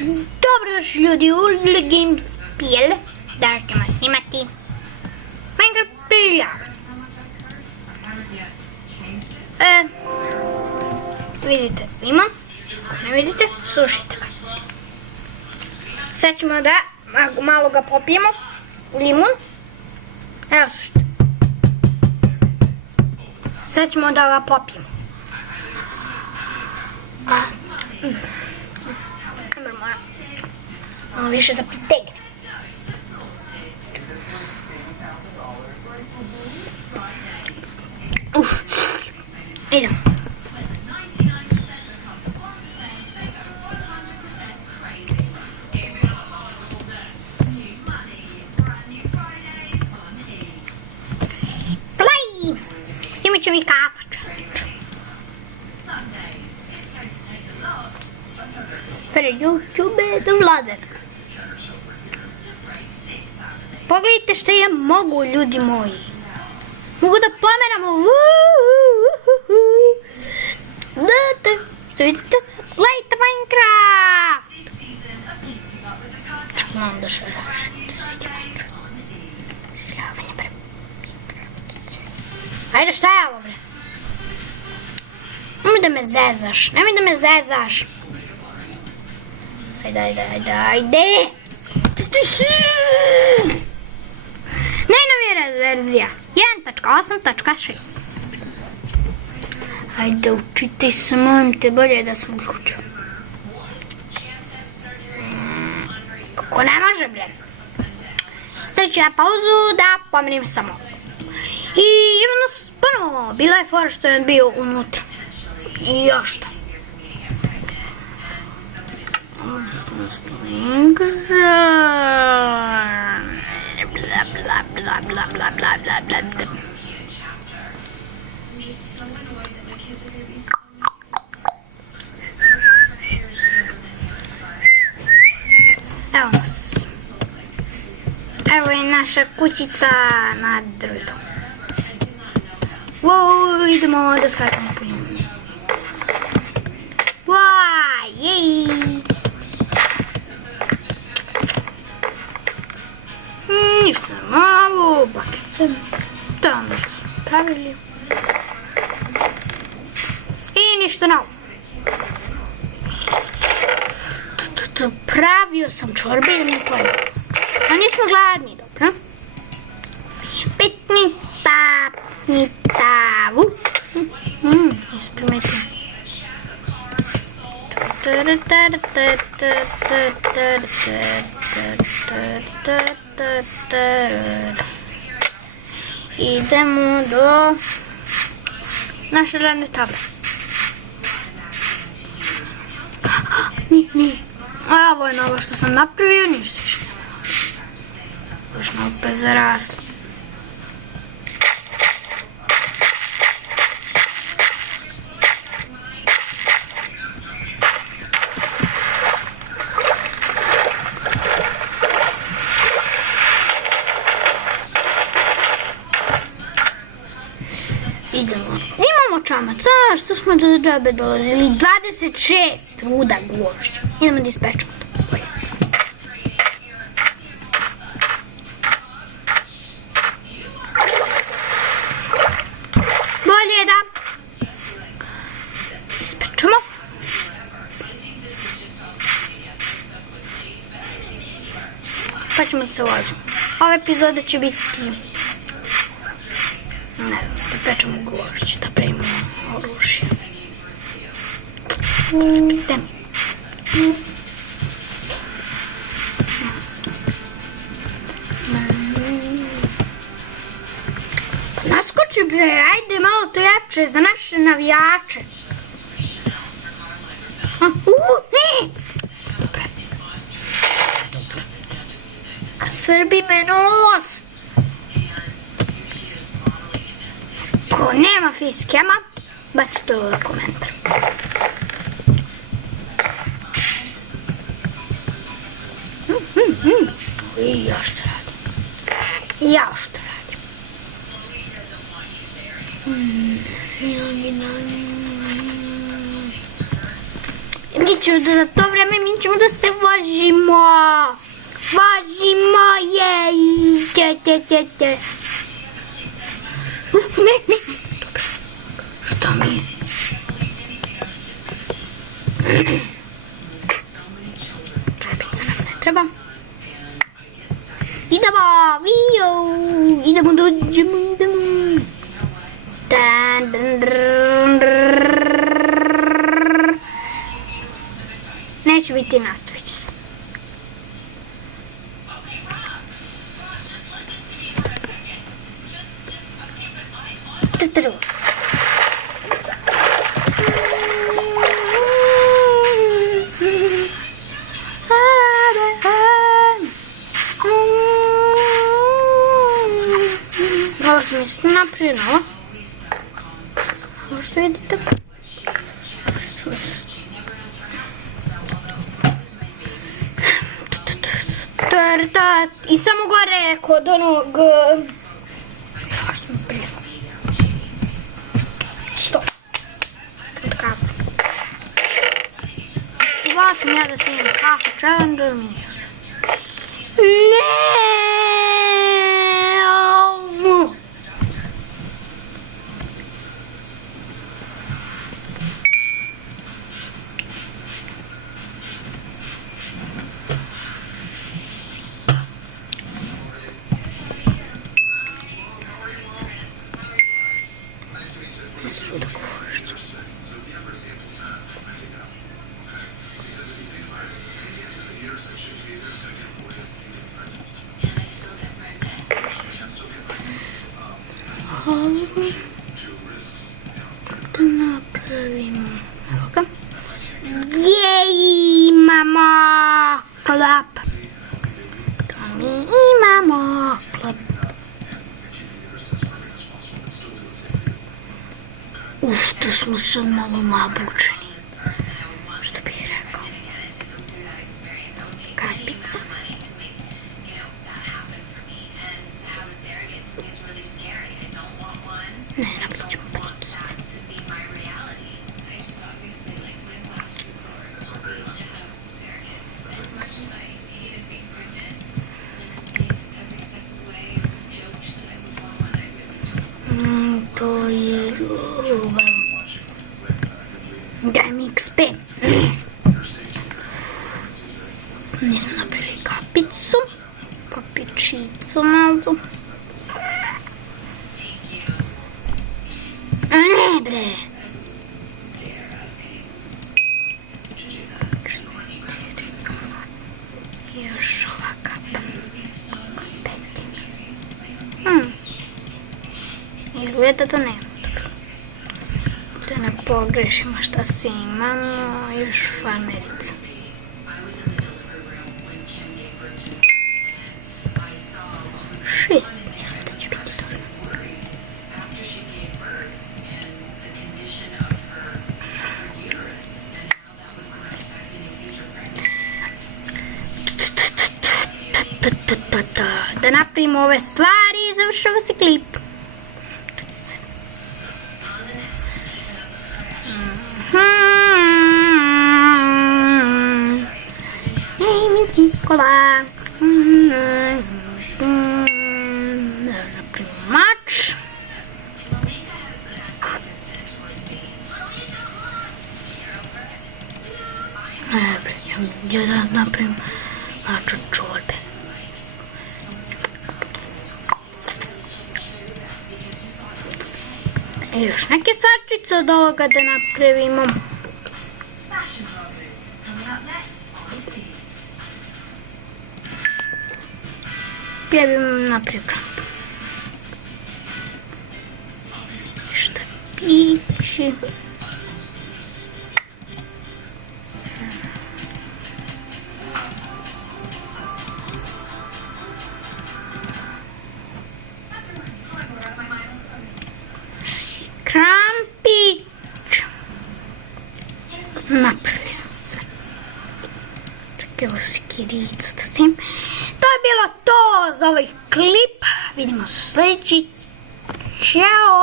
Dobrodošli ljudi u Ultra Games Spiel. Danas ćemo snimati Minecraft Pillar. Vidite limun, ako ne vidite, sušite ga. Sad ćemo da malo ga popijemo, limun, evo sušite. Sad ćemo da ga popijemo. Malo više da pritegne. Idemo. Play! Snimat ću mi kafa. Pre YouTube do Vladar. Pogledajte što ja mogu, ljudi moji. Mogu da pomeramo. Vidite se, gledajte Minecraft. Čekaj, onda što rašite. Ajde, šta je ovo, bre? Nemoj da me zezaš, nemoj da me zezaš. Ajde. Najnovija verzija 1.8.6. Ajde, učite se, molim te, bolje da sam uključio. Kako ne može, bre? Sad ću ja pauzu da pomerim samo. I imamo ponovo, bila je fora što je bio unutra. I još to. Evo nas. Evo je naša kućica na drvetu. Wow, idemo da skakamo po njemu. Wow, jej! Ništa malo, bakice, tamo što smo pravili. I ništa novo. Pravio sam čorbe i ne pojemo. A nismo gladni, dobro? Pitnitavu. Nisam primetila. Idemo do naše radne table. A ovo je novo što sam napravio, ništa što ne može. Još malo pa zaraslo. Imamo čamac, što smo do džabe dolazili, 26 ruda gvožđa. Idemo da ispečemo to. Bolje da ispečemo. Pa ćemo se voziti. Ova epizoda će biti da pečemo gvožđe, da pravimo oružje. Naskoči, bre, ajde malo to jače za naše navijače. Ne! Dobro. Svrbi me nos. Ko nema facecama, bacite ovo komentar. I ja što radim. Mi ću da za to vreme mi ćemo da se vozimo. Vozimo je. Ne. Dobro. Šta mi je? Čepica nam ne treba. Idemo, dođemo. Neće biti, nastavit ću se. Malo sam se naprinala. Ovo što vidite. I samo gore kod onog... Što mi prije? Što? Kod kafu. Dva sam ja da snijem kafu, čajan, mi nije. Ne! Da napravimo. Evo ga. Gdje imamo klap? Mi imamo klap. Što smo sad malo nabučeni. Što bih rekao? Kapica. Ne, napravit ćemo pakice. To je ljubav. Daj mi XP. Nismo napravili kapicu. Papičicu malu. Ne bre. Još ova kapa. Izgleda da nema. Da ne pogrešimo šta svi imamo. Još farmerica. Šest. Mislim da će biti dobro. Da napravimo ove stvari i završava se klip. Nikola. Napravimo mač. Ja da napravim mač od čorbe. I još neke stvarčice od ovoga da napravimo. Ja bih napravio kramp. Šta pići. Krampić. Napravili smo sve. Čekaj, evo sikiricu da sim. To je bilo to za ovaj klip. Vidimo sljedeći. Ćao.